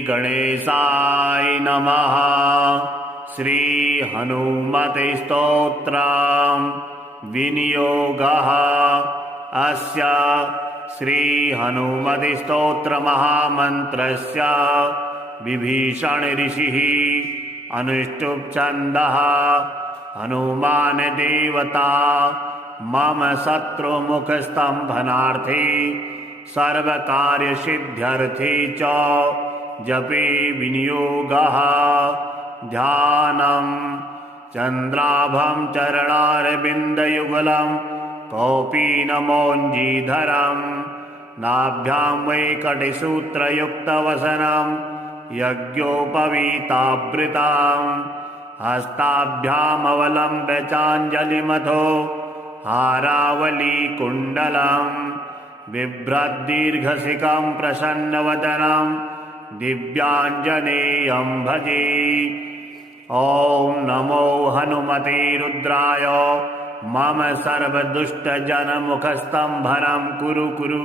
श्रीगणेशाय नमः। श्रीहनुमते स्तोत्रम् विनियोगः। अस्य श्रीहनुमते स्तोत्रमहामन्त्रस्य विभीषण ऋषिः अनुष्टुप् छन्दः। हनुमान् देवता मम शत्रुमुखस्तम्भनार्थे सर्वकार्यसिद्ध्यर्थे च जपे विनियोगः। ध्यानम् चन्द्राभं चरणारविन्दयुगलं कौपीनमौञ्जीधरम् नाभ्यां वैकटिसूत्रयुक्तवसनं यज्ञोपवीतावृताम् हस्ताभ्यामवलम्ब्य चाञ्जलिमथो हारावलीकुण्डलम् बिभ्रद्दीर्घशिखं प्रसन्नवदनं दिव्याञ्जनेयं भजे। ॐ नमो हनुमते रुद्राय मम सर्वदुष्टजनमुखस्तम्भनं कुरु कुरु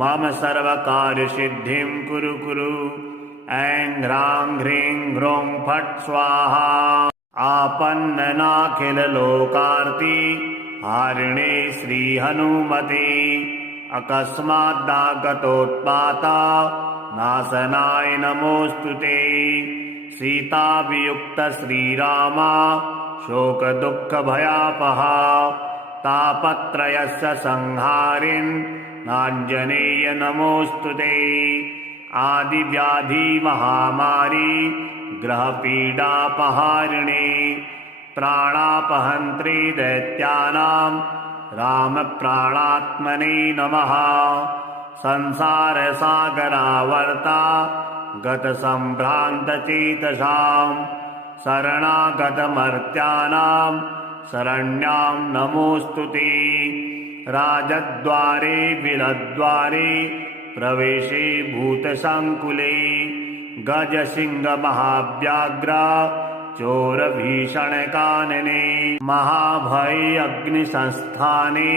मम सर्वकार्यसिद्धिं कुरु कुरु। ऐं ह्रां ह्रीं ह्रूं फट् स्वाहा। आपन्ननाखिललोकार्ति हारिणे श्रीहनुमते अकस्मादागतोत्पाता नाशनाय नमोऽस्तु ते। सीताभियुक्त श्रीरामा शोकदुःखभयापहा तापत्रयस्य संहारिन् नाञ्जनेय नमोऽस्तु ते। आदिव्याधि महामारी ग्रहपीडापहारिणे प्राणापहन्त्री दैत्यानां रामप्राणात्मने नमः। संसारसागरावर्ता गतसम्भ्रान्तचेतसां शरणागतमर्त्यानां शरण्यां नमोऽस्तु ते। राजद्वारे विलद्वारे प्रवेशे भूतसङ्कुले गजसिंहमहाव्याघ्र चोरभीषणकानने महाभये अग्निसंस्थाने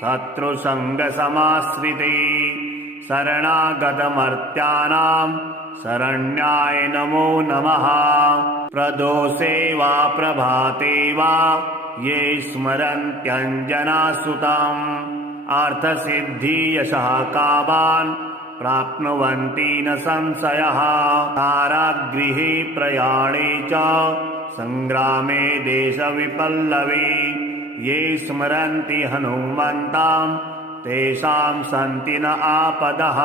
शत्रुसङ्गसमाश्रिते शरणागतमर्त्यानां शरण्याय नमो नमः। प्रदोषे वा प्रभाते वा ये स्मरन्त्यञ्जनासुतम् अर्थसिद्धियशः कामान् प्राप्नुवन्ति न संशयः। कारागृहे प्रयाणे च सङ्ग्रामे देशविपल्लवे ये स्मरन्ति हनुमन्तं तेषां सन्ति न आपदः।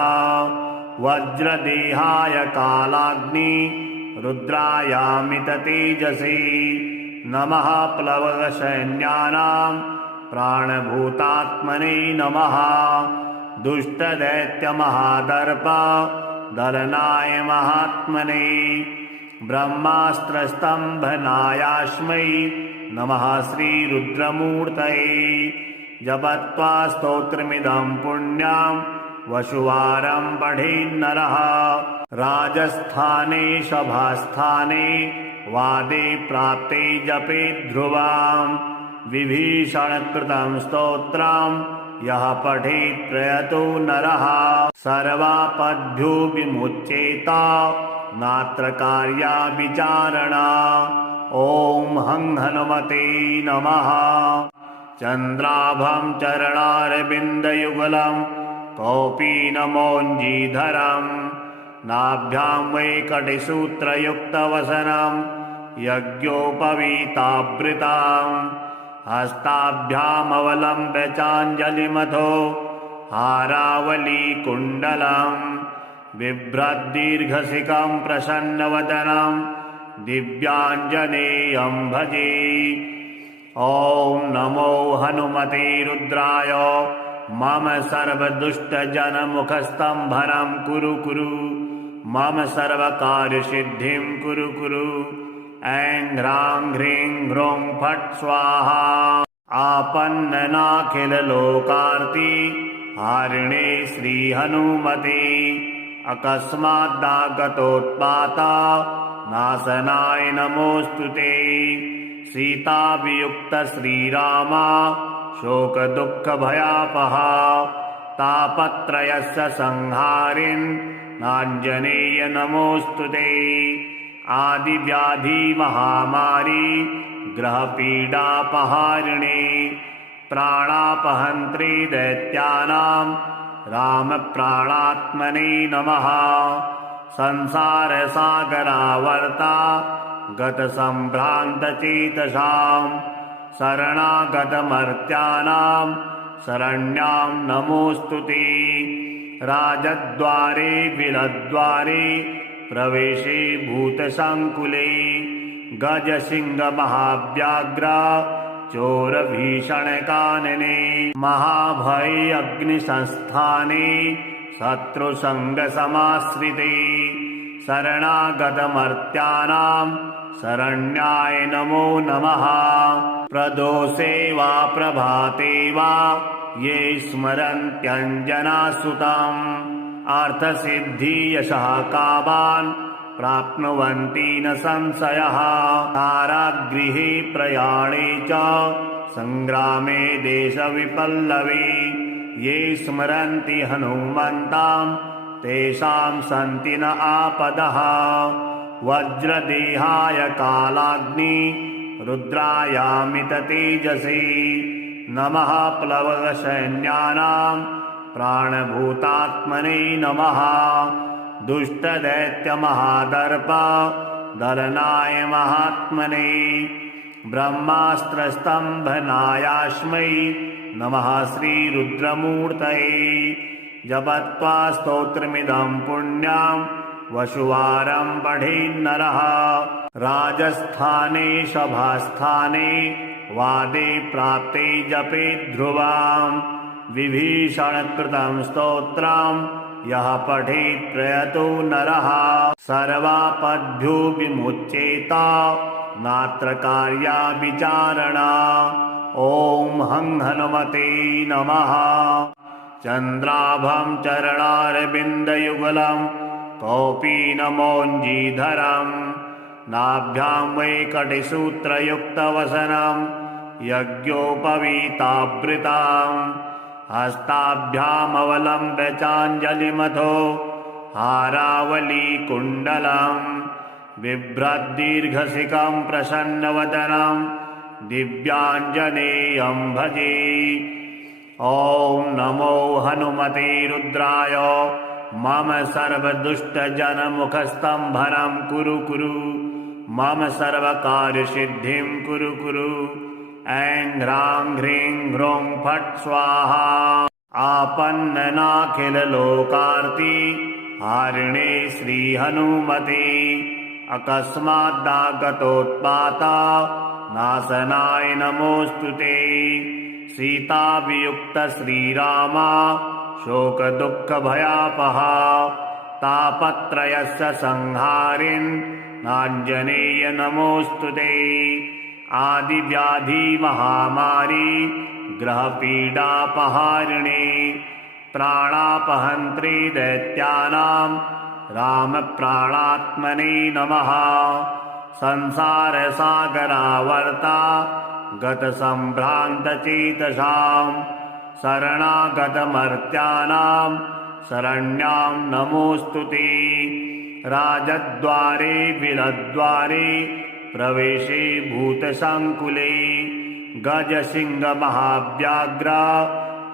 वज्रदेहाय कालाग्नि रुद्रायामिततेजसे नमः। प्लवगसैन्यानां प्राणभूतात्मने नमः। दुष्टदैत्यमहादर्प दलनाय महात्मने ब्रह्मास्त्रस्तम्भनायास्मै नमः श्रीरुद्रमूर्तये। जपत्वा स्तोत्रमिदं पुण्यं वसुवारं पठेन्नरः राजस्थाने सभास्थाने वादे प्राप्ते जपे ध्रुवां विभीषणकृतं स्तोत्रं यः पठेत् प्रयतो नरः सर्वापद्भ्यो विमुच्येत नात्र कार्या विचारणा। ॐ हं हनुमते नमः। चन्द्राभं चरणारविन्दयुगलं कौपीनमौञ्जीधरं नाभ्यां वैकटिसूत्रयुक्तवसनं यज्ञोपवीतावृताम् हस्ताभ्यामवलम्ब्य चाञ्जलिमथो हारावलीकुण्डलम् बिभ्रद्दीर्घशिखं प्रसन्नवदनं दिव्याञ्जनेयं भजे। ॐ नमो हनुमते रुद्राय मम सर्वदुष्टजनमुखस्तम्भनं कुरु कुरु मम सर्वकार्यसिद्धिं कुरु कुरु। ऐं ह्रां ह्रीं ह्रूं फट् स्वाहा। आपन्ननाखिललोकार्ति हारिणे श्रीहनुमते अकस्मादागतोत्पाता नाशनाय नमोऽस्तु ते। सीताभियुक्त श्रीरामा शोकदुःखभयापहा तापत्रयस्य संहारिन् नाञ्जनेय नमोऽस्तु ते। आदिव्याधि महामारी ग्रहपीडापहारिणे प्राणापहन्त्री दैत्यानां रामप्राणात्मने नमः। संसारसागरावर्ता गतसम्भ्रान्तचेतसां शरणागतमर्त्यानां शरण्यां नमोऽस्तु ते। राजद्वारे विलद्वारे प्रवेशे भूतसङ्कुले गजसिंहमहाव्याघ्र चोरभीषणकानने महाभये अग्निसंस्थाने शत्रुसङ्गसमाश्रिते शरणागतमर्त्यानां शरण्याय नमो नमः। प्रदोषे वा प्रभाते वा ये स्मरन्त्यञ्जनासुतम् अर्थसिद्धियशः कामान् प्राप्नुवन्ति न संशयः। कारागृहे प्रयाणे च सङ्ग्रामे देशविपल्लवे ये स्मरन्ति हनुमन्तां तेषां सन्ति न आपदः। वज्रदेहाय कालाग्नि रुद्रायामिततेजसे नमः। प्लवगसैन्यानां प्राणभूतात्मने नमः। दुष्टदैत्यमहादर्प दलनाय महात्मने ब्रह्मास्त्रस्तम्भनायास्मै नमः श्रीरुद्रमूर्तये। जपत्वा स्तोत्रमिदं पुण्यं वसुवारं पठेन्नरः राजस्थाने सभास्थाने वादे प्राप्ते जपे ध्रुवां विभीषणकृतं स्तोत्रं यः पठेत् प्रयतो नरः सर्वापद्भ्यो विमुच्येत नात्र कार्या विचारणा। ॐ हं हनुमते नमः। चन्द्राभं चरणारविन्दयुगलं कौपीनमौञ्जीधरं नाभ्यां वैकटिसूत्रयुक्तवसनं यज्ञोपवीतावृतां हस्ताभ्यामवलम्ब्य चाञ्जलिमथो हारावलीकुण्डलं बिभ्रद्दीर्घशिखं प्रसन्नवदनं दिव्याञ्जनेयं भजे। ॐ नमो हनुमते रुद्राय मम सर्वदुष्टजनमुखस्तम्भनं कुरु कुरु मम सर्वकार्यसिद्धिं कुरु कुरु। ऐं ह्रां ह्रीं ह्रूं फट् स्वाहा। आपन्ननाखिललोकार्ति हारिणे श्रीहनुमते अकस्मादागतोत्पाता नाशनाय नमोऽस्तु ते। सीतावियुक्त श्रीराम शोकदुःखभयापहा तापत्रयस्य संहारिन् नाञ्जनेय नमोऽस्तु ते। आदिव्याधि महामारी ग्रहपीडापहारिणे प्राणापहन्त्री दैत्यानां रामप्राणात्मने नमः। संसारसागरावर्ता गतसम्भ्रान्तचेतसां शरणागतमर्त्यानां शरण्यां नमोऽस्तु ते। राजद्वारे विलद्वारे प्रवेशे भूतसङ्कुले गजसिंहमहाव्याघ्र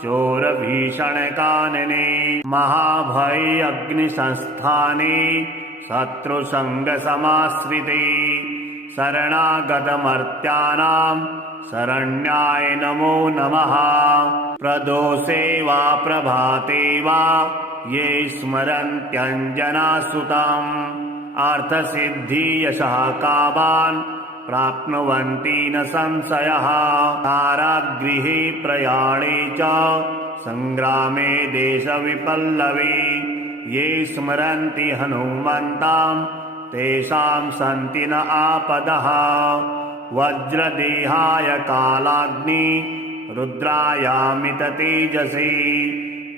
चोरभीषणकानने महाभये अग्निसंस्थाने शत्रुसङ्गसमाश्रिते शरणागतमर्त्यानां शरण्याय नमो नमः। प्रदोषे वा प्रभाते वा ये स्मरन्त्यञ्जनासुतम् अर्थसिद्धियशः कामान् प्राप्नुवन्ति न संशयः। कारागृहे प्रयाणे च सङ्ग्रामे देशविपल्लवे ये स्मरन्ति हनुमन्तां तेषां सन्ति न आपदः। वज्रदेहाय कालाग्नि रुद्रायामिततेजसे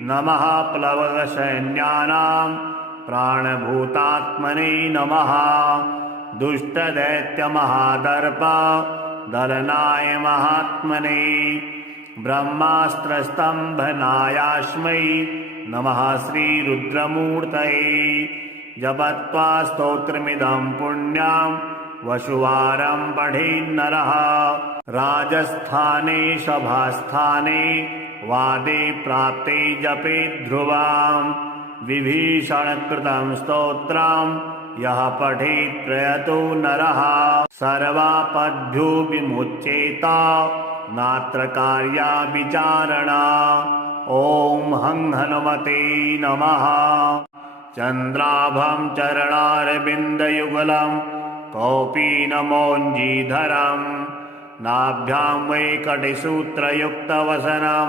नमः। प्लवगसैन्यानां प्राणभूतात्मने नमः। दुष्टदैत्यमहादर्प दलनाय महात्मने ब्रह्मास्त्रस्तम्भनायास्मै नमः श्रीरुद्रमूर्तये। जपत्वा स्तोत्रमिदं पुण्यं वसुवारं पठेन्नरः। राजस्थाने सभास्थाने वादे प्राप्ते जपे ध्रुवां। विभीषणकृतं स्तोत्रं यः पठेत् प्रयतो नरः। सर्वापद्भ्यो विमुच्येत नात्र कार्या विचारणा। ॐ हं हनुमते नमः। चन्द्राभं चरणारविन्दयुगलं कौपीनमौञ्जीधरं नाभ्यां वैकटिसूत्रयुक्तवसनं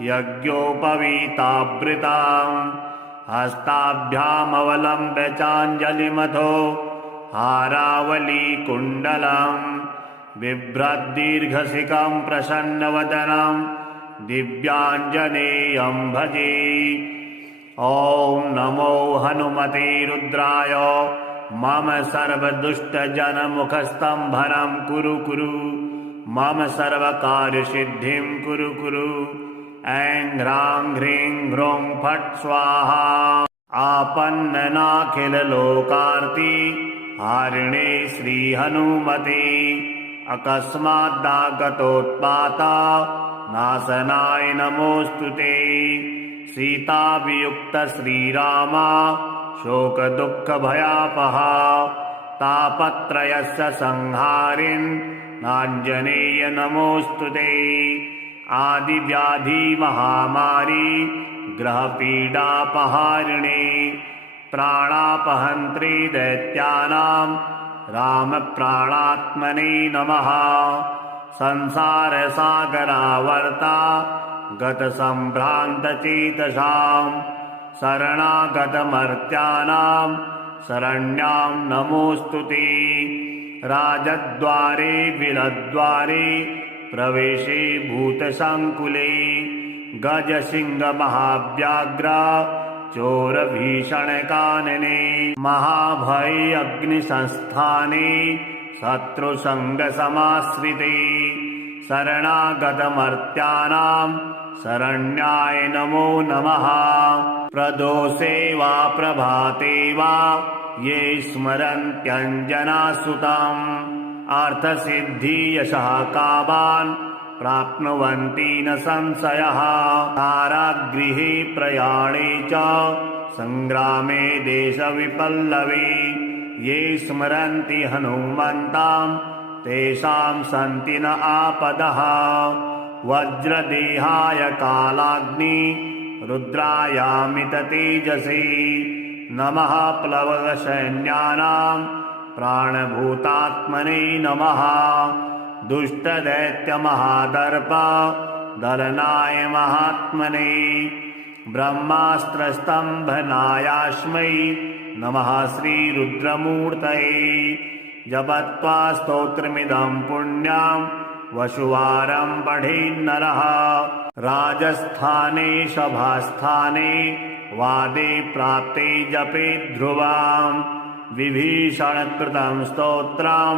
यज्ञोपवीतावृतां। हस्ताभ्यामवलम्ब्य चाञ्जलिमथो हारावलीकुण्डलं बिभ्रद्दीर्घशिखं प्रसन्नवदनं दिव्याञ्जनेयं भजे। ॐ नमो हनुमते रुद्राय मम सर्वदुष्टजनमुखस्तम्भनं कुरु कुरु। मम सर्वकार्यसिद्धिं कुरु कुरु। ऐं ह्रां ह्रीं ह्रूं फट् स्वाहा। आपन्ननाखिललोकार्ति हारिणे श्रीहनुमते अकस्मादागतोत्पात नाशनाय नमोऽस्तु ते। सीतावियुक्त श्रीराम शोकदुःखभयापहा तापत्रयस्य संहारिन् नाञ्जनेय नमोऽस्तु ते। आदिव्याधि महामारी ग्रहपीडापहारिणे प्राणापहन्त्री दैत्यानां रामप्राणात्मने नमः। संसारसागरावर्ता गतसम्भ्रान्तचेतसां शरणागतमर्त्यानां शरण्यां नमोऽस्तु ते। राजद्वारे विलद्वारे प्रवेशे भूतसङ्कुले गजसिंहमहाव्याघ्र चोरभीषणकानने महाभये अग्निसंस्थाने शत्रुसङ्गसमाश्रिते शरणागतमर्त्यानां शरण्याय नमो नमः। प्रदोषे वा प्रभाते वा ये स्मरन्त्यञ्जनासुतम् अर्थसिद्धियशः कामान् प्राप्नुवन्ति न संशयः। कारागृहे प्रयाणे च सङ्ग्रामे देशविपल्लवे ये स्मरन्ति हनुमन्तं तेषां सन्ति न आपदः। वज्रदेहाय कालाग्नि रुद्रायामिततेजसे नमः। प्लवगसैन्यानां प्राणभूतात्मने नमः। दुष्टदैत्यमहादर्प दलनाय महात्मने ब्रह्मास्त्रस्तम्भनायास्मै नमः श्रीरुद्रमूर्तये। जपत्वा स्तोत्रमिदं पुण्यं वसुवारं पठेन्नरः। राजस्थाने सभास्थाने वादे प्राप्ते जपे ध्रुवां। विभीषणकृतं स्तोत्रं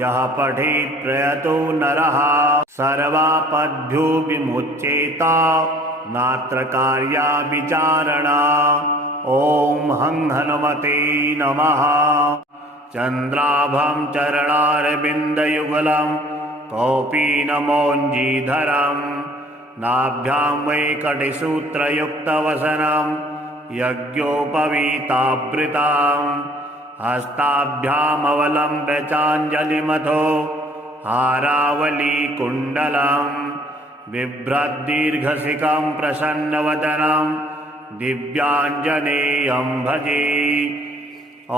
यः पठेत् प्रयतो नरः। सर्वापद्भ्यो विमुच्येत नात्र कार्या विचारणा। ॐ हं हनुमते नमः। चन्द्राभं चरणारविन्दयुगलं कौपीनमौञ्जीधरं नाभ्यां वैकटिसूत्रयुक्तवसनं यज्ञोपवीतावृतां। हस्ताभ्यामवलम्ब्य चाञ्जलिमथो हारावलीकुण्डलं बिभ्रद्दीर्घशिखं प्रसन्नवदनं दिव्याञ्जनेयं भजे। ॐ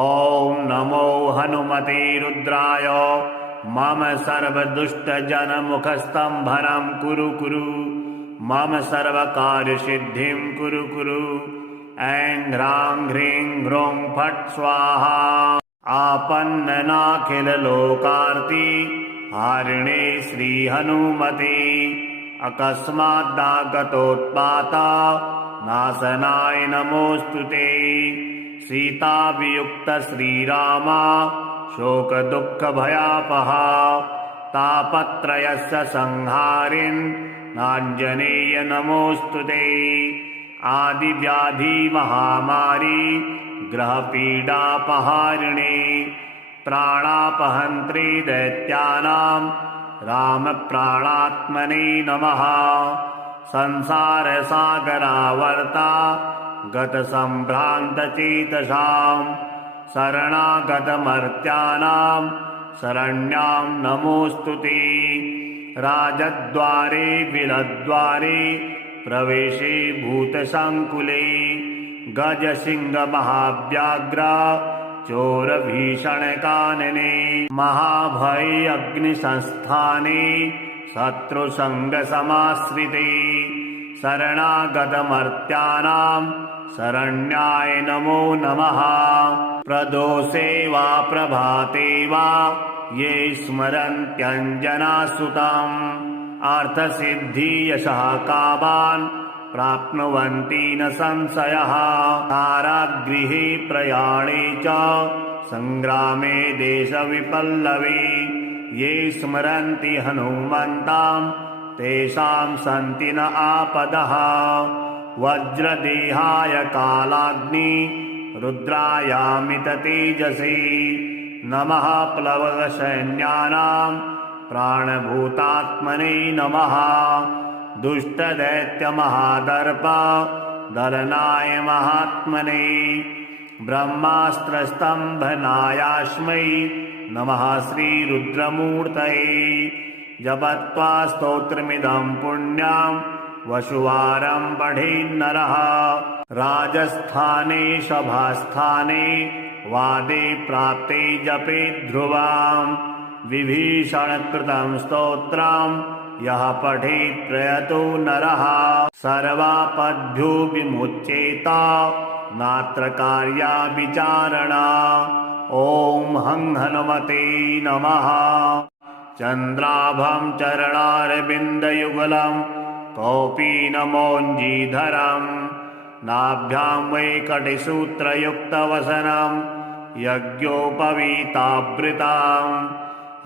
नमो हनुमते रुद्राय मम सर्वदुष्टजनमुखस्तम्भनं कुरु कुरु। मम सर्वकार्यसिद्धिं कुरु कुरु। ऐं ह्रां ह्रीं ह्रूं फट् स्वाहा। आपन्ननाखिललोकार्ति हारिणे श्रीहनुमते अकस्मादागतोत्पात नाशनाय नमोऽस्तु ते। सीतावियुक्त श्रीराम शोकदुःखभयापहा तापत्रयस्य संहारिन् नाञ्जनेय नमोऽस्तु ते। आदिव्याधि महामारी ग्रहपीडापहारिणे प्राणापहन्त्रे दैत्यानां रामप्राणात्मने नमः। संसारसागरावर्ता गतसम्भ्रान्तचेतसां शरणागतमर्त्यानां शरण्यां नमोऽस्तु ते। राजद्वारे विलद्वारे प्रवेशे भूतसङ्कुले गजसिंहमहाव्याघ्र चोरभीषणकानने महाभये अग्निसंस्थाने शत्रुसङ्गसमाश्रिते शरणागतमर्त्यानां शरण्याय नमो नमः। प्रदोषे वा प्रभाते वा ये स्मरन्त्यञ्जनासुतम् अर्थसिद्धियशः कामान् प्राप्नुवन्ति न संशयः। कारागृहे प्रयाणे च सङ्ग्रामे देशविपल्लवे ये स्मरन्ति हनुमन्तां तेषां सन्ति न आपदः। वज्रदेहाय कालाग्नि रुद्रायामिततेजसे नमः। प्लवगसैन्यानां प्राणभूतात्मने नमः। दुष्टदैत्यमहादर्प दलनाय महात्मने ब्रह्मास्त्रस्तम्भनायास्मै नमः श्रीरुद्रमूर्तये। जपत्वा स्तोत्रमिदं पुण्यं वसुवारं पठेन्नरः राजस्थाने सभास्थाने वादे प्राप्ते जपे ध्रुवां विभीषणकृतं स्तोत्रं यः पठेत् प्रयतो नरः सर्वापद्भ्यो विमुच्येत नात्र कार्या विचारणा। ॐ हं हनुमते नमः। चन्द्राभं चरणारविन्दयुगलं कौपीनमौञ्जीधरं नाभ्यां वैकटिसूत्रयुक्तवसनं यज्ञोपवीतावृतां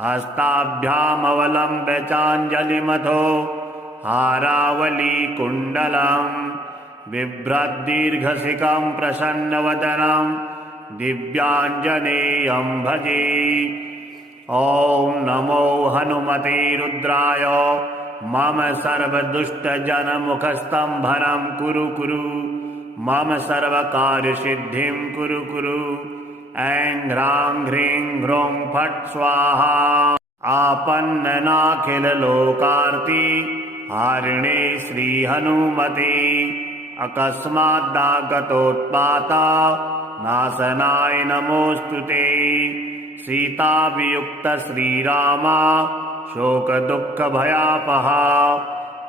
हस्ताभ्यामवलम्ब्य चाञ्जलिमथो हारावलीकुण्डलं बिभ्रद्दीर्घशिखं प्रसन्नवदनं दिव्याञ्जनेयं भजे। ॐ नमो हनुमते रुद्राय मम सर्वदुष्टजनमुखस्तम्भनं कुरु कुरु मम सर्वकार्यसिद्धिं कुरु कुरु। ऐं ह्रां ह्रीं ह्रूं फट् स्वाहा। आपन्ननाखिललोकार्ति हारिणे श्रीहनुमते अकस्मादागतोत्पाता नाशनाय नमोऽस्तु ते। सीतावियुक्त श्रीराम शोकदुःखभयापहा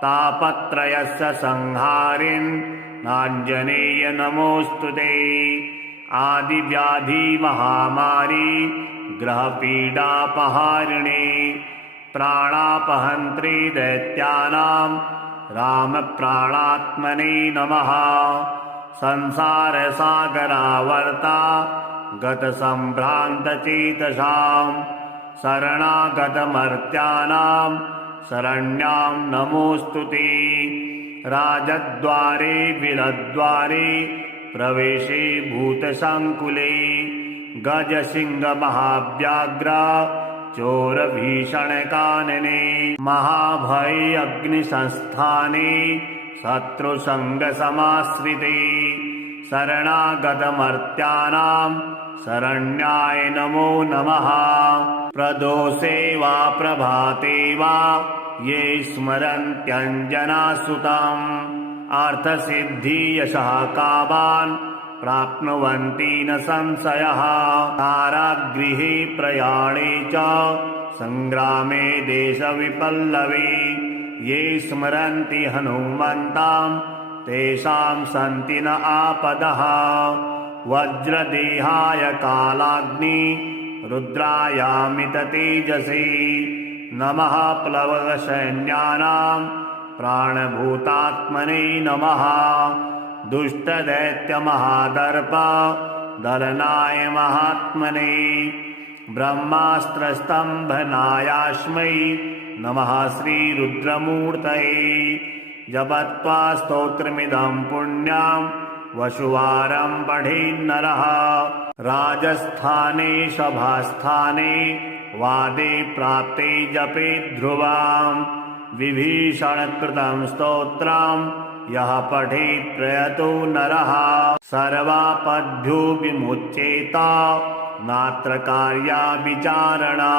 तापत्रयस्य संहारिन् नाञ्जनेय नमोऽस्तु ते। आदिव्याधि महामारी ग्रहपीडापहारिणे प्राणापहन्त्रे दैत्यानां रामप्राणात्मने नमः। संसारसागरावर्ता गतसम्भ्रान्तचेतसां शरणागतमर्त्यानां शरण्यां नमोऽस्तु ते। राजद्वारे विलद्वारे प्रवेशे भूतसङ्कुले गजसिंहमहाव्याघ्र चोरभीषणकानने महाभये अग्निसंस्थाने शत्रुसङ्गसमाश्रिते शरणागतमर्त्यानां शरण्याय नमो नमः। प्रदोषे वा प्रभाते वा ये स्मरन्त्यञ्जनासुतम् अर्थसिद्धियशः कामान् प्राप्नुवन्ति न संशयः। कारागृहे प्रयाणे च सङ्ग्रामे देशविपल्लवे ये स्मरन्ति हनुमन्तां तेषां सन्ति न आपदः। वज्रदेहाय कालाग्नि रुद्रायामिततेजसे नमः। प्लवगसैन्यानां प्राणभूतात्मने नमः। दुष्टदैत्यमहादर्प दलनाय महात्मने ब्रह्मास्त्रस्तम्भनायास्मै नमः श्रीरुद्रमूर्तये जपत्वा स्तोत्रमिदं पुण्यं वशुवारं पठेन्नरः राजस्थाने सभास्थाने वादे प्राप्ते जपे ध्रुवां विभीषणकृतं स्तोत्रं यः पठेत् प्रयतो नरः सर्वापद्भ्यो विमुच्येत नात्र कार्या विचारणा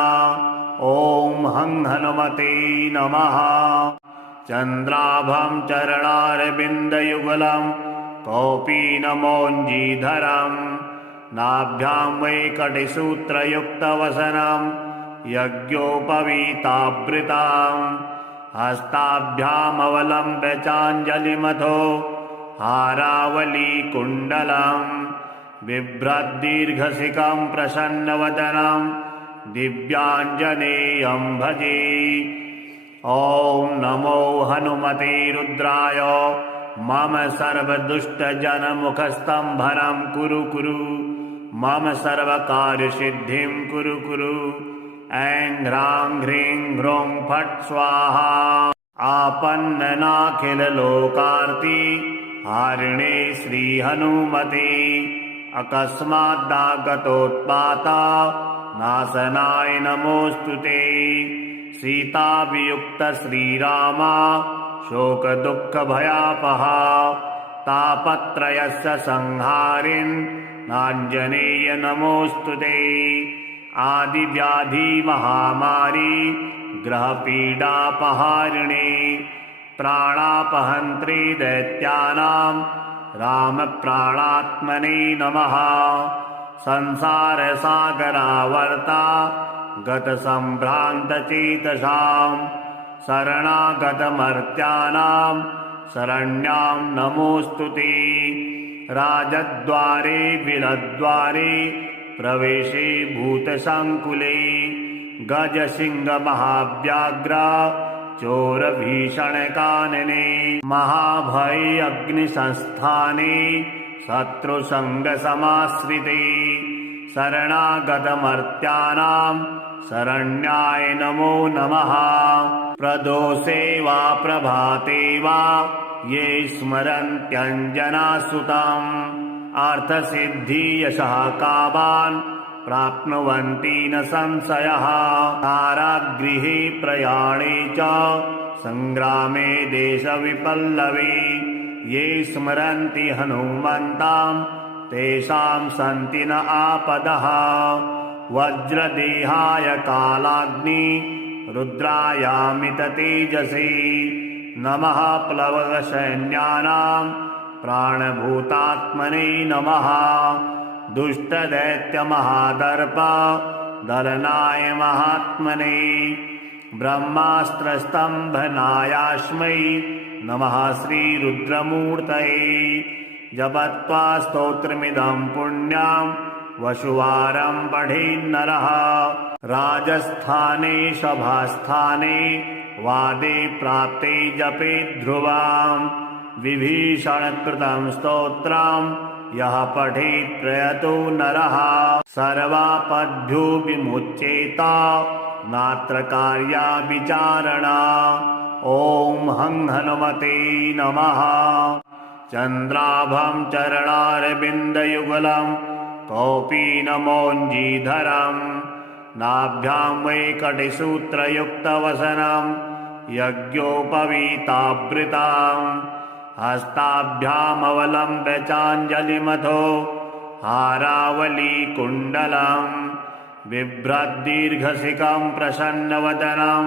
ॐ हं हनुमते नमः चन्द्राभं चरणारविन्दयुगलं कौपीनमौञ्जीधरं नाभ्यां वैकटिसूत्रयुक्तवसनं यज्ञोपवीतावृतां हस्ताभ्यामवलम्ब्य चाञ्जलिमथो हारावलीकुण्डलं बिभ्रद्दीर्घशिखं प्रसन्नवदनं दिव्याञ्जनेयं भजे ॐ नमो हनुमते रुद्राय मम सर्वदुष्टजनमुखस्तम्भनं कुरु कुरु मम सर्वकार्यसिद्धिं कुरु कुरु ऐं ह्रां ह्रीं ह्रूं फट् स्वाहा आपन्ननाखिललोकार्ति हारिणे श्रीहनुमते अकस्मादागतोत्पाता नाशनाय नमोऽस्तु ते सीताभियुक्त श्रीरामा शोकदुःखभयापहा तापत्रयस्य संहारिन् नाञ्जनेय नमोऽस्तु ते आदिव्याधिमहामारी ग्रहपीडापहारिणे प्राणापहन्त्री दैत्यानां रामप्राणात्मने नमः संसारसागरावर्ता गतसम्भ्रान्तचेतसां शरणागतमर्त्यानां शरण्यां नमोऽस्तु ते राजद्वारे विलद्वारे प्रवेशे भूतसङ्कुले गजसिंहमहाव्याघ्र चोरभीषणकानने महाभये अग्निसंस्थाने शत्रुसङ्गसमाश्रिते शरणागतमर्त्यानां शरण्याय नमो नमः प्रदोषे वा प्रभाते वा ये स्मरन्त्यञ्जनासुतम् अर्थसिद्धियशः कामान् प्राप्नुवन्ति न संशयः कारागृहे प्रयाणे च सङ्ग्रामे देशविपल्लवे ये स्मरन्ति हनुमन्तां तेषां सन्ति न आपदः वज्रदेहाय कालाग्नि रुद्रायामिततेजसे नमः प्लवगसैन्यानां प्राणभूतात्मने नमः दुष्टदैत्यमहादर्प दलनाय महात्मने ब्रह्मास्त्रस्तम्भनायास्मै नमः श्रीरुद्रमूर्तये जपत्वा स्तोत्रमिदं पुण्यं वशुवारं पठेन्नरः राजस्थाने सभास्थाने वादे प्राप्ते जपे ध्रुवां विभीषणकृतं स्तोत्रं यः पठेत् प्रयतो नरः सर्वापद्भ्यो विमुच्येत नात्र कार्या विचारणा ॐ हं हनुमते नमः चन्द्राभं चरणारविन्दयुगलं कौपीनमौञ्जीधरं नाभ्यां वैकटिसूत्रयुक्तवसनं यज्ञोपवीतावृतां हस्ताभ्यामवलम्ब्य चाञ्जलिमथो हारावलीकुण्डलं बिभ्रद्दीर्घशिखं प्रसन्नवदनं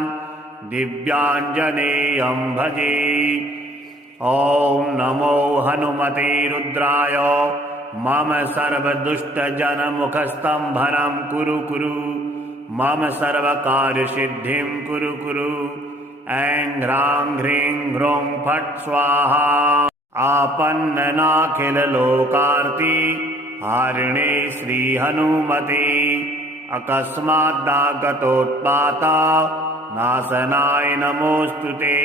दिव्याञ्जनेयं भजे ॐ नमो हनुमते रुद्राय मम सर्वदुष्टजनमुखस्तम्भनं कुरु कुरु मम सर्वकार्यसिद्धिं कुरु कुरु ऐं ह्रां ह्रीं ह्रूं फट् स्वाहा आपन्ननाखिललोकार्ति हारिणे श्रीहनुमते अकस्मादागतोत्पाता नाशनाय नमोऽस्तु ते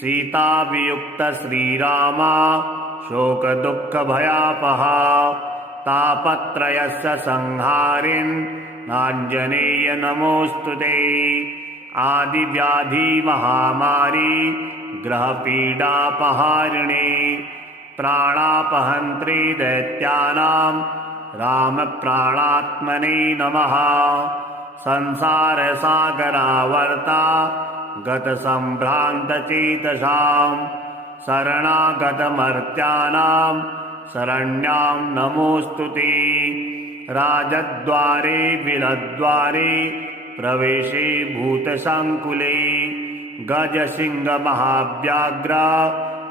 सीताभियुक्त श्रीरामा शोकदुःखभयापहा तापत्रयस्य संहारिन् नाञ्जनेय नमोऽस्तु ते आदिव्याधि महामारी ग्रहपीडापहारिणे प्राणापहन्त्रे दैत्यानां रामप्राणात्मने नमः। संसारसागरावर्ता गतसम्भ्रान्तचेतसां शरणागतमर्त्यानां शरण्यां नमोऽस्तु ते। राजद्वारे विलद्वारे प्रवेशे भूतसङ्कुले गजसिंहमहाव्याघ्र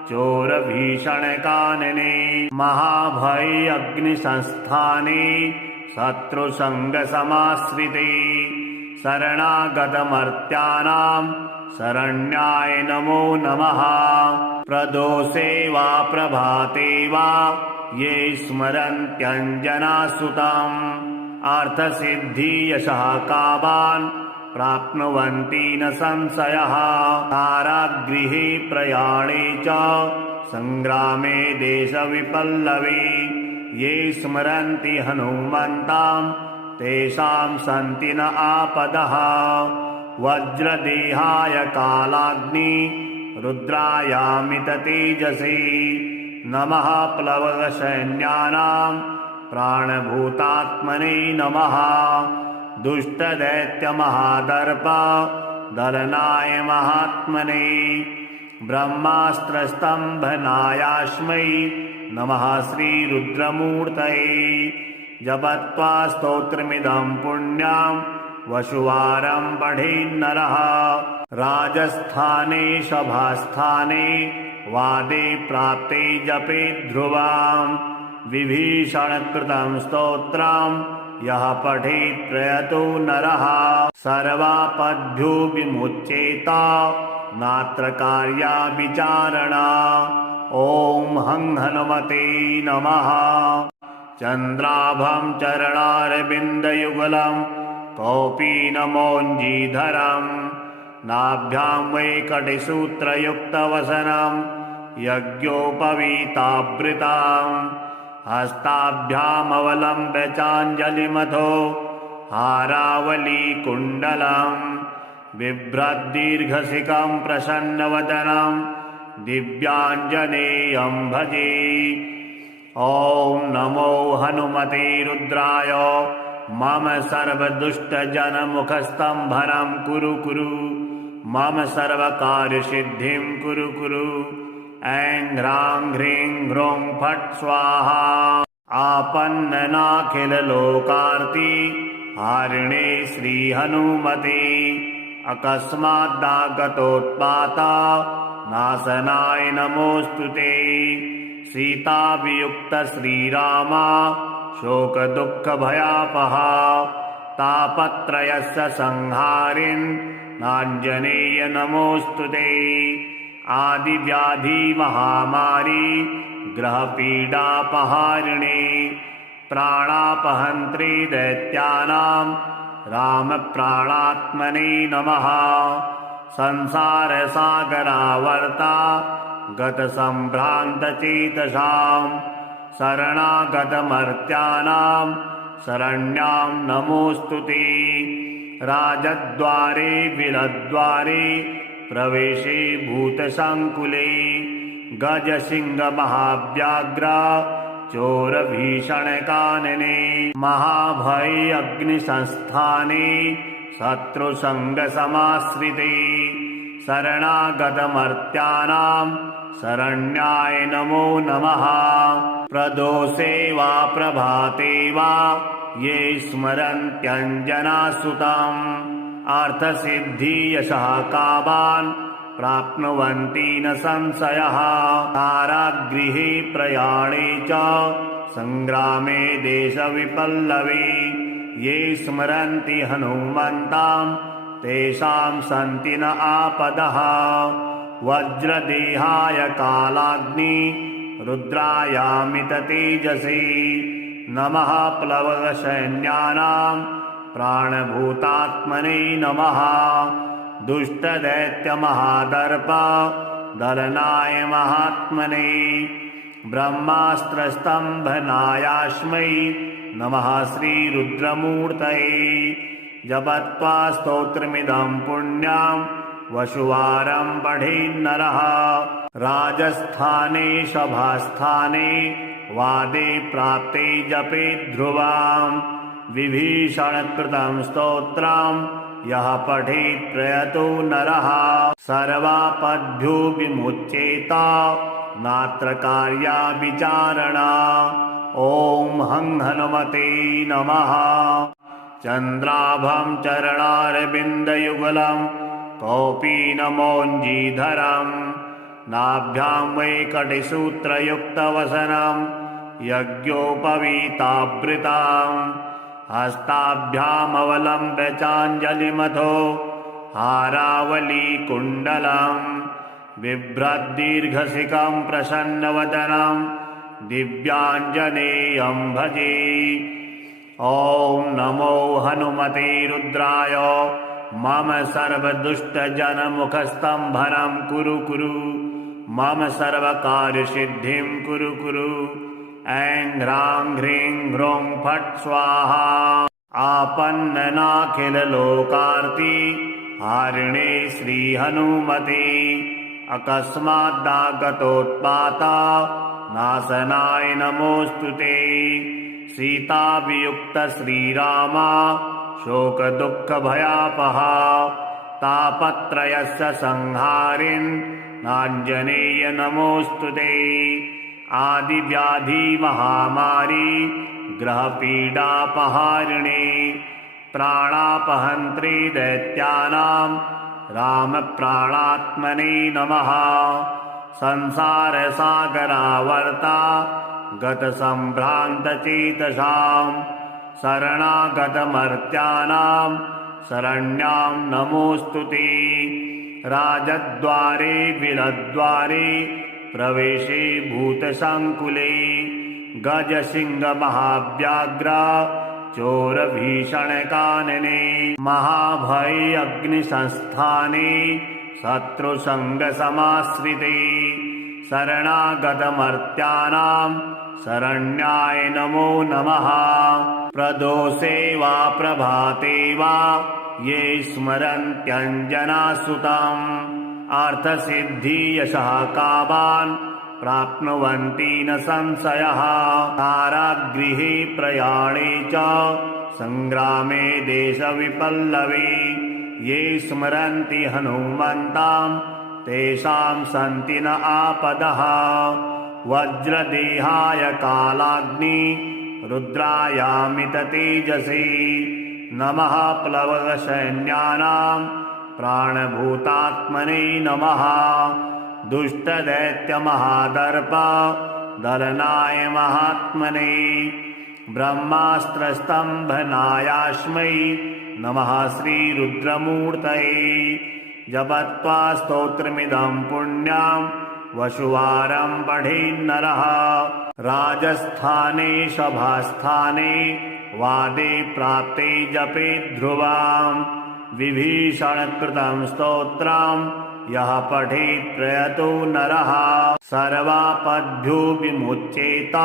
चोरभीषणकानने महाभये अग्निसंस्थाने शत्रुसङ्गसमाश्रिते शरणागतमर्त्यानां शरण्याय नमो नमः। प्रदोषे वा प्रभाते वा ये स्मरन्त्यञ्जनासुतम् अर्थसिद्धियशः कामान् प्राप्नुवन्ति न संशयः। कारागृहे प्रयाणे च सङ्ग्रामे देशविपल्लवे ये स्मरन्ति हनुमन्तां तेषां सन्ति न आपदः। वज्रदेहाय कालाग्नि रुद्रायामिततेजसे नमः। प्लवगसैन्यानां प्राणभूतात्मने नमः। दुष्टदैत्यमहादर्प दलनाय महात्मने ब्रह्मास्त्रस्तम्भनायास्मै नमः श्रीरुद्रमूर्तये। जपत्वा स्तोत्रमिदं पुण्यं वसुवारं पठेन्नरः राजस्थाने सभास्थाने वादे प्राप्ते जपे ध्रुवां विभीषणकृतं स्तोत्रं यः पठेत् प्रयतो नरः सर्वापद्भ्यो विमुच्येत नात्र कार्या विचारणा। ॐ हं हनुमते नमः। चन्द्राभं चरणारविन्दयुगलं कौपीनमौञ्जीधरं नाभ्यां वैकटिसूत्रयुक्तवसनं यज्ञोपवीतावृतां हस्ताभ्यामवलम्ब्य चाञ्जलिमथो हारावलीकुण्डलं बिभ्रद्दीर्घशिखं प्रसन्नवदनं दिव्याञ्जनेयं भजे। ॐ नमो हनुमते रुद्राय मम सर्वदुष्टजनमुखस्तम्भनं कुरु कुरु मम सर्वकार्यसिद्धिं कुरु कुरु। ऐं ह्रां ह्रीं ह्रूं फट् स्वाहा। आपन्ननाखिललोकार्ति हारिणे श्रीहनुमते अकस्मादागतोत्पाता नाशनाय नमोऽस्तु ते। सीताभियुक्त श्रीराम शोकदुःखभयापहा तापत्रयस्य संहारिन् नाञ्जनेय नमोऽस्तु ते। आदिव्याधि महामारी ग्रहपीडापहारिणे प्राणापहन्त्रे दैत्यानां रामप्राणात्मने नमः। संसारसागरावर्ता गतसम्भ्रान्तचेतसां शरणागतमर्त्यानां शरण्यां नमोऽस्तु ते। राजद्वारे विलद्वारे प्रवेशे भूतसङ्कुले गजसिंहमहाव्याघ्र चोरभीषणकानने महाभये अग्निसंस्थाने शत्रुसङ्गसमाश्रिते शरणागतमर्त्यानां शरण्याय नमो नमः। प्रदोषे वा प्रभाते वा ये स्मरन्त्यञ्जनासुतम् अर्थसिद्धियशः कामान् प्राप्नुवन्ति न संशयः। कारागृहे प्रयाणे च सङ्ग्रामे देशविपल्लवे ये स्मरन्ति हनुमन्तां तेषां सन्ति न आपदः। वज्रदेहाय कालाग्नि रुद्रायामिततेजसे नमः। प्लवगसैन्यानां प्राणभूतात्मने नमः। दुष्टदैत्यमहादर्प दलनाय महात्मने ब्रह्मास्त्रस्तम्भनायास्मै नमः श्रीरुद्रमूर्तये। जपत्वा स्तोत्रमिदं पुण्यं वशुवारं पठेन्नरः। राजस्थाने सभास्थाने वादे प्राप्ते जपे ध्रुवां विभीषणकृतं स्तोत्रं यः पठेत् प्रयतो नरः सर्वापद्भ्यो विमुच्येत नात्र कार्या विचारणा। ॐ हं हनुमते नमः। चन्द्राभं चरणारविन्दयुगलं कौपीनमौञ्जीधरं नाभ्यां वैकटिसूत्रयुक्तवसनं यज्ञोपवीतावृतां हस्ताभ्यामवलम्ब्य चाञ्जलिमथो हारावलीकुण्डलं बिभ्रद्दीर्घशिखं प्रसन्नवदनं दिव्याञ्जनेयं भजे। ॐ नमो हनुमते रुद्राय मम सर्वदुष्टजनमुखस्तम्भनं कुरु कुरु मम सर्वकार्यसिद्धिं कुरु कुरु। ऐं ह्रां ह्रीं ह्रूं फट् स्वाहा। आपन्ननाखिललोकार्ति हारिणे श्रीहनुमते अकस्मादागतोत्पाता नाशनाय नमोऽस्तु ते। सीतावियुक्त श्रीरामा शोकदुःखभयापहा तापत्रयस्य संहारिन् नाञ्जनेय नमोऽस्तु ते। आदिव्याधि महामारी ग्रहपीडापहारिणे प्राणापहन्त्री दैत्यानां रामप्राणात्मने नमः। संसारसागरावर्ता गतसम्भ्रान्तचेतसां शरणागतमर्त्यानां शरण्यां नमोऽस्तु ते। राजद्वारे विलद्वारे प्रवेशे भूतसङ्कुले गजसिंहमहाव्याघ्र चोरभीषणकानने महाभये अग्निसंस्थाने शत्रुसङ्गसमाश्रिते शरणागतमर्त्यानां शरण्याय नमो नमः। प्रदोषे वा प्रभाते वा ये स्मरन्त्यञ्जनासुतम् अर्थसिद्धियशः कामान् प्राप्नुवन्ति न संशयः। कारागृहे प्रयाणे च सङ्ग्रामे देशविपल्लवे ये स्मरन्ति हनुमन्तां तेषां सन्ति न आपदः। वज्रदेहाय कालाग्नि रुद्रायामिततेजसे नमः। प्लवगसैन्यानां प्राणभूतात्मने नमः। दुष्टदैत्यमहादर्प दलनाय महात्मने ब्रह्मास्त्रस्तम्भनायास्मै नमः श्रीरुद्रमूर्तये। जपत्वा स्तोत्रमिदं पुण्यं वशुवारं पठेन्नरः। राजस्थाने सभास्थाने वादे प्राप्ते जपे ध्रुवां विभीषणकृतं स्तोत्रं यः पठेत् प्रयतो नरः सर्वापद्भ्यो विमुच्येत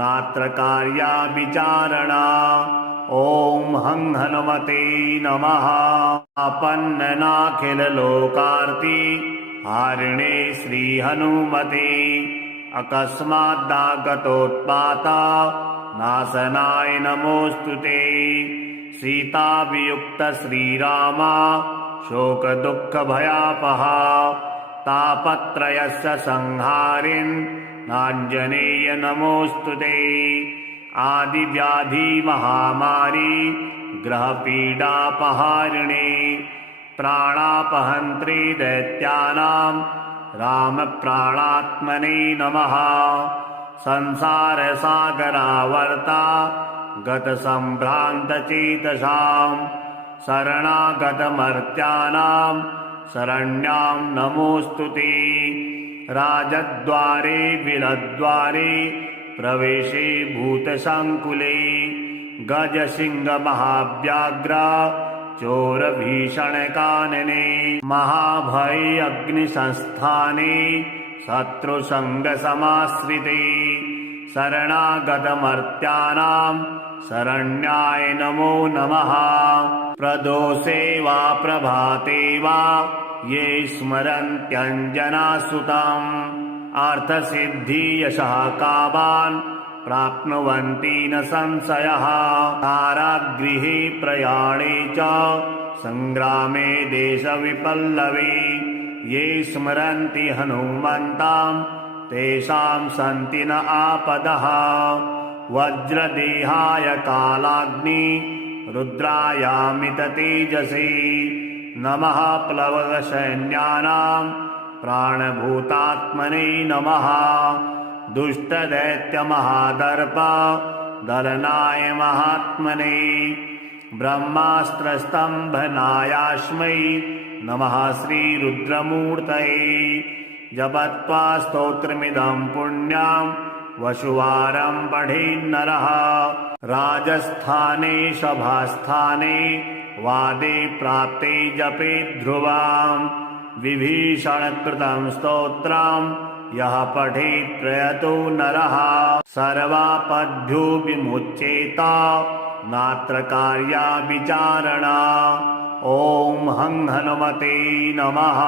नात्र कार्या विचारणा। ॐ हं हनुमते नमः। आपन्ननाखिललोकार्ति हारिणे श्रीहनुमते अकस्मादागतोत्पाता नाशनाय नमोऽस्तु ते। सीतावियुक्त श्रीरामा शोकदुःखभयापहा तापत्रयस्य संहारिन् नाञ्जनेय नमोऽस्तु ते। आदिव्याधि महामारी ग्रहपीडापहारिणे प्राणापहन्त्री दैत्यानां रामप्राणात्मने नमः। संसारसागरावर्ता गतसम्भ्रान्तचेतसां शरणागतमर्त्यानां शरण्यां नमोऽस्तु ते। राजद्वारे विलद्वारे प्रवेशे भूतसङ्कुले गजसिंहमहाव्याघ्र चोरभीषणकानने महाभये अग्निसंस्थाने शत्रुसङ्गसमाश्रिते शरणागतमर्त्यानां शरण्याय नमो नमः। प्रदोषे वा प्रभाते वा ये स्मरन्त्यञ्जनासुतम् अर्थसिद्धियशः कामान् प्राप्नुवन्ति न संशयः। कारागृहे प्रयाणे च संग्रामे देशविपल्लवे ये स्मरन्ति हनुमन्तां तेषां सन्ति न आपदः। वज्रदेहाय कालाग्नि रुद्रायामिततेजसे नमः। प्लवगसैन्यानां प्राणभूतात्मने नमः। दुष्टदैत्यमहादर्प दलनाय महात्मने ब्रह्मास्त्रस्तम्भनायास्मै नमः श्रीरुद्रमूर्तये। जपत्वा स्तोत्रमिदं पुण्यं वसुवारं पठेन्नरः। राजस्थाने सभास्थाने वादे प्राप्ते जपेत् ध्रुवां विभीषणकृतं स्तोत्रं यः पठेत् प्रयतो नरः सर्वापद्भ्यो विमुच्येत नात्र कार्या विचारणा। ॐ हं हनुमते नमः।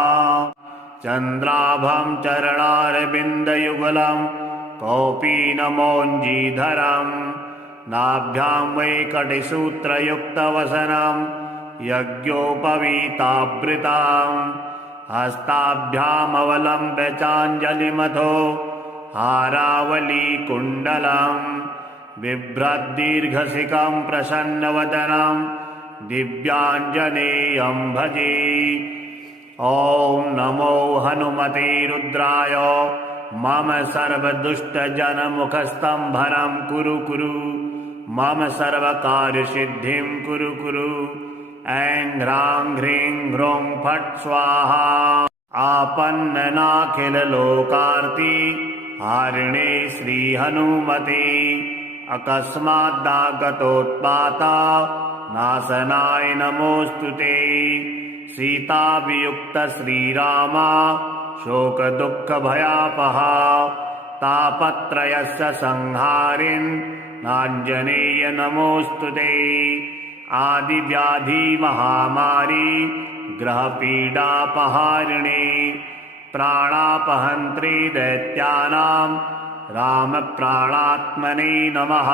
चन्द्राभं चरणारविन्दयुगलं कौपीनमौञ्जीधरं नाभ्यां वैकटिसूत्रयुक्तवसनं यज्ञोपवीतावृतां हस्ताभ्यामवलम्ब्य चाञ्जलिमथो हारावलीकुण्डलं बिभ्रद्दीर्घशिखं प्रसन्नवदनं दिव्याञ्जनेयं भजे। ॐ नमो हनुमते रुद्राय मम सर्वदुष्टजनमुखस्तम्भनं कुरु कुरु मम सर्वकार्यसिद्धिं कुरु कुरु। ऐं ह्रां ह्रीं ह्रूं फट् स्वाहा। आपन्ननाखिललोकार्ति हारिणे श्रीहनुमते अकस्मादागतोत्पाता नाशनाय नमोऽस्तु ते। सीताभियुक्त श्रीरामा शोकदुःखभयापहा तापत्रयस्य संहारिन् नाञ्जनेय नमोऽस्तु ते। आदिव्याधि महामारी ग्रहपीडापहारिणे प्राणापहन्त्री दैत्यानां रामप्राणात्मने नमः।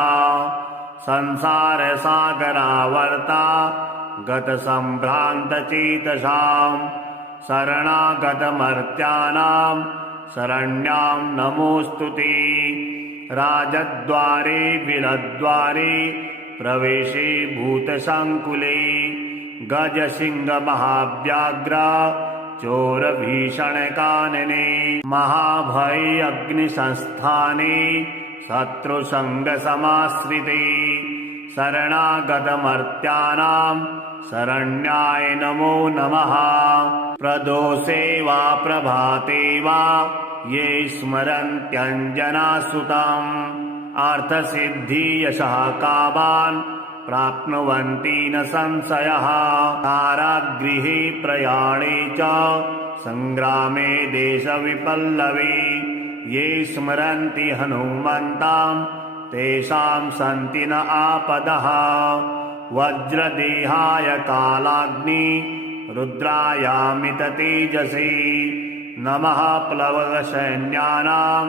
संसारसागरावर्ता गतसम्भ्रान्तचेतसां शरणागतमर्त्यानां शरण्यां नमोऽस्तु ते। राजद्वारे बिलद्वारे प्रवेशे भूतसङ्कुले गजसिंहमहाव्याघ्र चोरभीषणकानने महाभये अग्निसंस्थाने शत्रुसङ्गसमाश्रिते शरणागतमर्त्यानां शरण्याय नमो नमः। प्रदोषे वा प्रभाते वा ये स्मरन्त्यञ्जनासुतम् अर्थसिद्धियशः कामान् प्राप्नुवन्ति न संशयः। कारागृहे प्रयाणे च संग्रामे देशविपल्लवे ये स्मरन्ति हनुमन्तां तेषां सन्ति न आपदः। वज्रदेहाय कालाग्नि रुद्रायामिततेजसे नमः। प्लवगसैन्यानां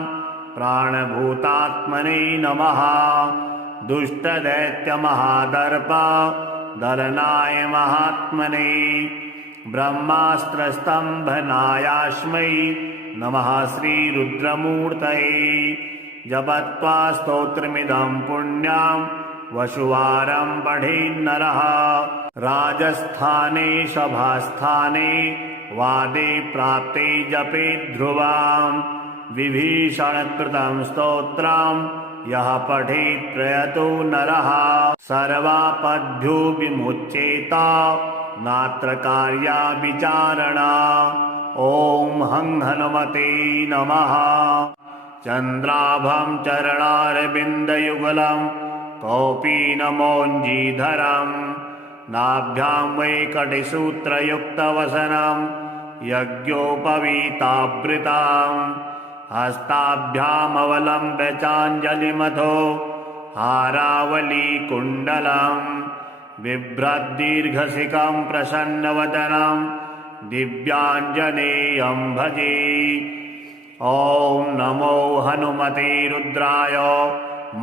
प्राणभूतात्मने नमः। दुष्टदैत्यमहादर्प दलनाय महात्मने ब्रह्मास्त्रस्तम्भनायास्मै नमः श्रीरुद्रमूर्तये। जपत्वा स्तोत्रमिदं पुण्यं वसुवारं पठेन्नरः। राजस्थाने सभास्थाने वादे प्राप्ते जपेत् ध्रुवां विभीषणकृतं स्तोत्रं यः पठेत् प्रयतो नरः सर्वापद्भ्यो विमुच्येत नात्र कार्या विचारणा। ॐ हं हनुमते नमः। चन्द्राभं चरणारविन्दयुगलं कौपीनमौञ्जीधरं नाभ्यां वैकटिसूत्रयुक्तवसनं यज्ञोपवीतावृतां हस्ताभ्यामवलम्ब्य चाञ्जलिमथो हारावलीकुण्डलम् बिभ्रद्दीर्घशिखं प्रसन्नवदनं दिव्याञ्जनेयं भजे। ॐ नमो हनुमते रुद्राय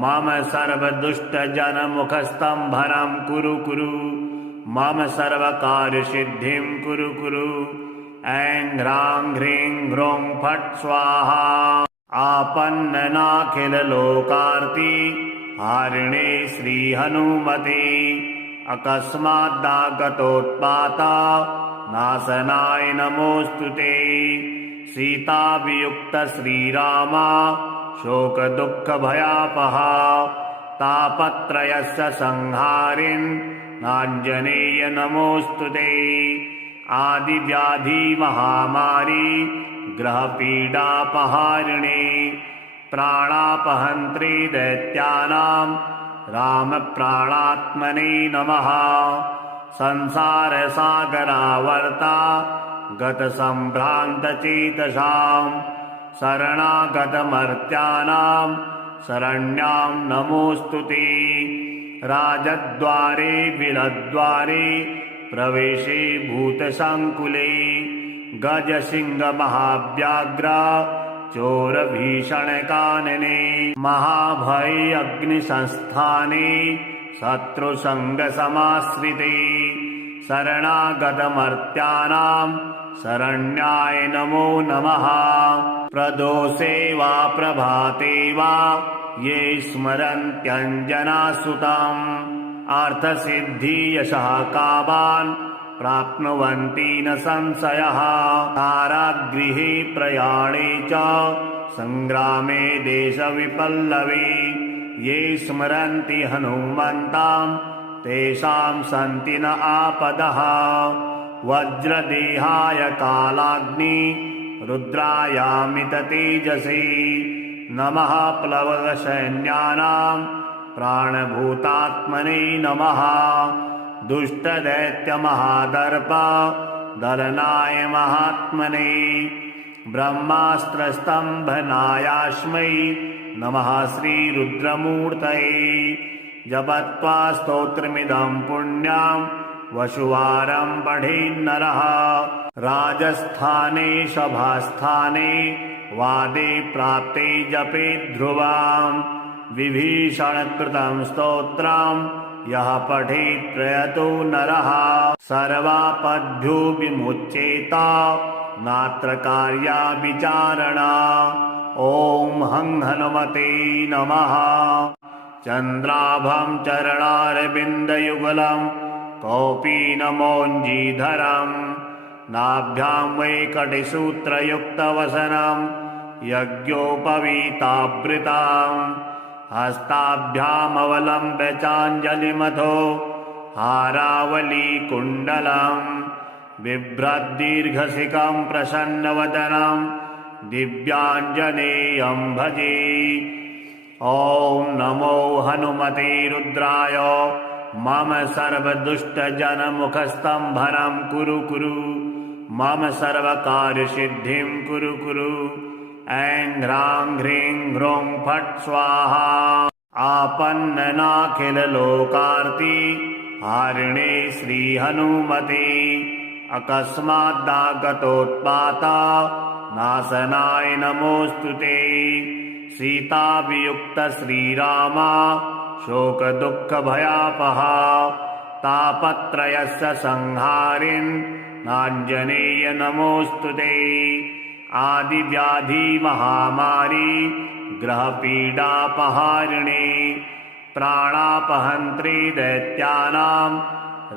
मम सर्वदुष्टजनमुखस्तम्भनं कुरु कुरु मम सर्वकार्यसिद्धिं कुरु कुरु। ऐं ह्रां ह्रीं ह्रूं फट् स्वाहा। आपन्ननाखिललोकार्ति हारिणे श्रीहनुमते अकस्मादागतोत्पाता नाशनाय नमोऽस्तु ते। सीतावियुक्त श्रीरामा शोकदुःखभयापहा तापत्रयस्य संहारिन् नाञ्जनेय नमोऽस्तु ते। आदिव्याधि महामारी ग्रहपीडापहारिणे प्राणापहन्त्री दैत्यानां रामप्राणात्मने नमः। संसारसागरावर्ता गतसम्भ्रान्तचेतसां शरणागतमर्त्यानां शरण्यां नमोऽस्तु ते। राजद्वारे विलद्वारे प्रवेशे भूतसङ्कुले गजसिंहमहाव्याघ्र चोरभीषणकानने महाभये अग्निसंस्थाने शत्रुसङ्गसमाश्रिते शरणागतमर्त्यानां शरण्याय नमो नमः। प्रदोषे वा प्रभाते वा ये स्मरन्त्यञ्जनासुतम् अर्थसिद्धियशः कामान् प्राप्नुवन्ति न संशयः। कारागृहे प्रयाणे च सङ्ग्रामे देशविपल्लवे ये स्मरन्ति हनुमन्तां तेषां सन्ति न आपदः। वज्रदेहाय कालाग्नि रुद्रायामिततेजसे नमः। प्लवगसैन्यानां प्राणभूतात्मने नमः। दुष्टदैत्यमहादर्प दलनाय महात्मने ब्रह्मास्त्रस्तम्भनायास्मै नमः श्रीरुद्रमूर्तये। जपत्वा स्तोत्रमिदं पुण्यं वसुवारं पठेन्नरः राजस्थाने सभास्थाने वादे प्राप्ते जपेत् ध्रुवां विभीषणकृतं स्तोत्रं यः पठेत् प्रयतो नरः सर्वापद्भ्यो विमुच्येत नात्र कार्या विचारणा। ॐ हं हनुमते नमः। चन्द्राभं चरणारविन्दयुगलं कौपीनमौञ्जीधरं नाभ्यां वैकटिसूत्रयुक्तवसनं यज्ञोपवीतावृतां हस्ताभ्यामवलम्ब्य चाञ्जलिमथो हारावलीकुण्डलं बिभ्रद्दीर्घशिखं प्रसन्नवदनं दिव्याञ्जनेयं भजे। ॐ नमो हनुमते रुद्राय मम सर्वदुष्टजनमुखस्तम्भनं कुरु कुरु मम सर्वकार्यसिद्धिं कुरु कुरु। ऐं ह्रां ह्रीं ह्रूं फट् स्वाहा। आपन्ननाखिललोकार्ति हारिणे श्रीहनुमते अकस्मादागतोत्पाता नाशनाय नमोऽस्तु ते। सीतावियुक्त श्रीरामा शोकदुःखभयापहा तापत्रयस्य संहारिन् नाञ्जनेय नमोऽस्तु ते। आदिव्याधि महामारी ग्रहपीडापहारिणे प्राणापहन्त्री दैत्यानां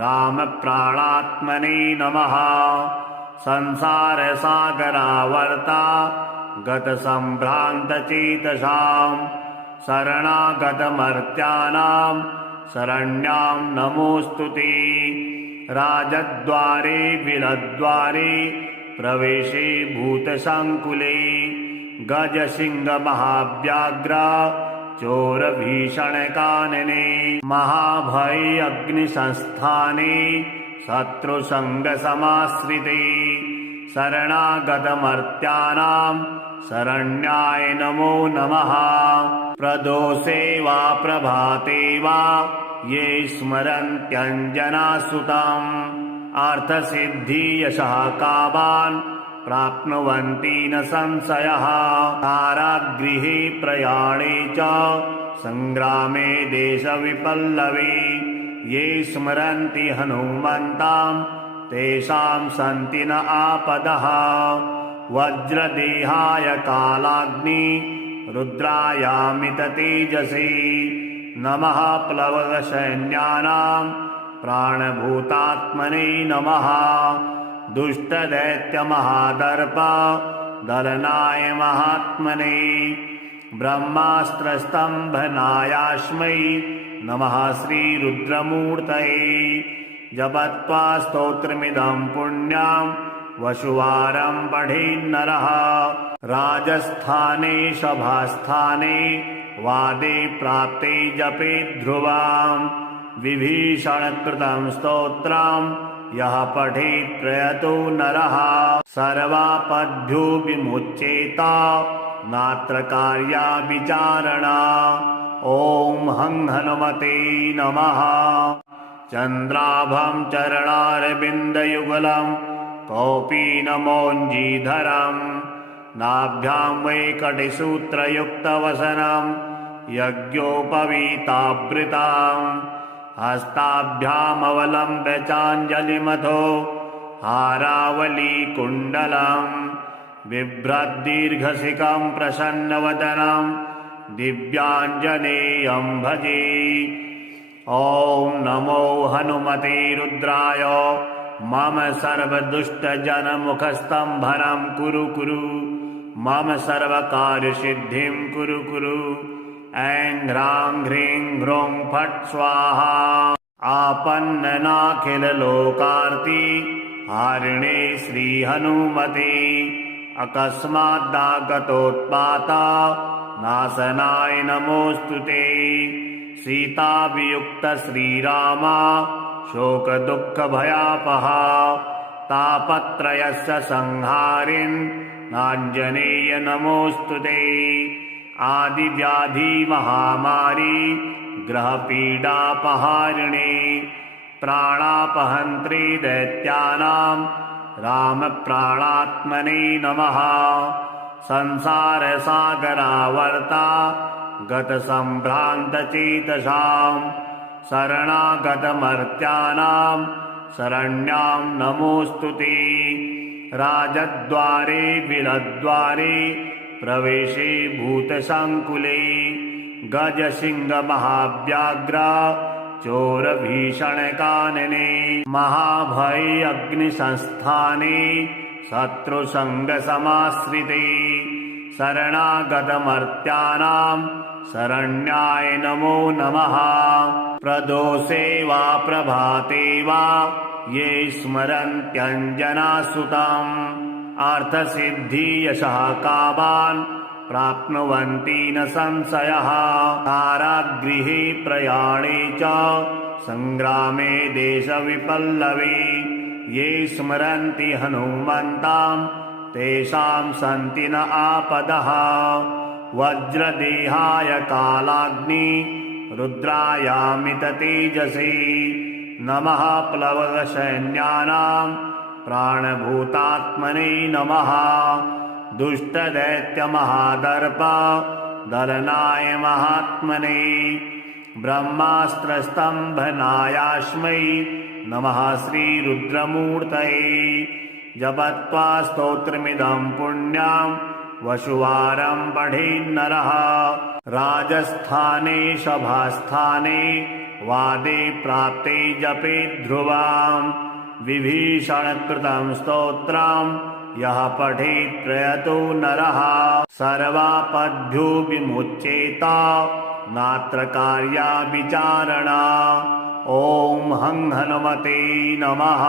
रामप्राणात्मने नमः। संसारसागरावर्ता गतसम्भ्रान्तचेतसां शरणागतमर्त्यानां शरण्यां नमोऽस्तु ते। राजद्वारे विलद्वारे प्रवेशे भूतसङ्कुले गजसिंहमहाव्याघ्र चोरभीषणकानने महाभये अग्निसंस्थाने शत्रुसङ्गसमाश्रिते शरणागतमर्त्यानां शरण्याय नमो नमः। प्रदोषे वा प्रभाते वा ये स्मरन्त्यञ्जनासुतम् अर्थसिद्धियशः कामान् प्राप्नुवन्ति न संशयः। कारागृहे प्रयाणे च संग्रामे देशविपल्लवे ये स्मरन्ति हनुमन्तां तेषां सन्ति न आपदः। वज्रदेहाय कालाग्नि रुद्रायामिततेजसे नमः। प्लवगसैन्यानां प्राणभूतात्मने नमः। दुष्टदैत्यमहादर्प दलनाय महात्मने ब्रह्मास्त्रस्तम्भनायास्मै नमः श्रीरुद्रमूर्तये। जपत्वा स्तोत्रमिदं पुण्यं वसुवारं पठेन्नरः राजस्थाने सभास्थाने वादे प्राप्ते जपेत् ध्रुवां विभीषणकृतं स्तोत्रं यः पठेत् प्रयतो नरः सर्वापद्भ्यो विमुच्येत नात्र कार्या विचारणा। ॐ हं हनुमते नमः। चन्द्राभं चरणारविन्दयुगलं कौपीनमौञ्जीधरं नाभ्यां वैकटिसूत्रयुक्तवसनं यज्ञोपवीतावृतां हस्ताभ्यामवलम्ब्य चाञ्जलिमथो हारावलीकुण्डलं बिभ्रद्दीर्घशिखं प्रसन्नवदनं दिव्याञ्जनेयं भजे। ॐ नमो हनुमते रुद्राय मम सर्वदुष्टजनमुखस्तम्भनं कुरु कुरु मम सर्वकार्यसिद्धिं कुरु कुरु। ऐं ह्रां ह्रीं ह्रूं फट् स्वाहा। आपन्ननाखिललोकार्ति हारिणे श्रीहनुमते अकस्मादागतोत्पाता नाशनाय नमोऽस्तु ते। सीताभियुक्त श्रीराम शोकदुःखभयापहा तापत्रयस्य संहारिन् नाञ्जनेय नमोऽस्तु ते। आदिव्याधि महामारी ग्रहपीडापहारिणे प्राणापहन्त्री दैत्यानां रामप्राणात्मने नमः। संसारसागरावर्ता गतसम्भ्रान्तचेतसां शरणागतमर्त्यानां शरण्यां नमोऽस्तु ते। राजद्वारे बिलद्वारे प्रवेशे भूतसङ्कुले गजसिंहमहाव्याघ्र चोरभीषणकानने महाभये अग्निसंस्थाने शत्रुसङ्गसमाश्रिते शरणागतमर्त्यानां शरण्याय नमो नमः। प्रदोषे वा प्रभाते वा ये स्मरन्त्यञ्जनासुतम् अर्थसिद्धियशः कामान् प्राप्नुवन्ति न संशयः। कारागृहे प्रयाणे च संग्रामे देशविपल्लवे ये स्मरन्ति हनुमन्तां तेषां सन्ति न आपदः। वज्रदेहाय कालाग्नि रुद्रायामिततेजसे नमः। प्लवगसैन्यानां प्राणभूतात्मने नमः। दुष्टदैत्यमहादर्प दलनाय महात्मने ब्रह्मास्त्रस्तम्भनायास्मै नमः श्रीरुद्रमूर्तये। जपत्वा स्तोत्रमिदं पुण्यं वसुवारं पठेन्नरः राजस्थाने सभास्थाने वादे प्राप्ते जपेत् ध्रुवां विभीषणकृतं स्तोत्रं यः पठेत् प्रयतो नरः सर्वापद्भ्यो विमुच्येत नात्र कार्या विचारणा। ॐ हं हनुमते नमः।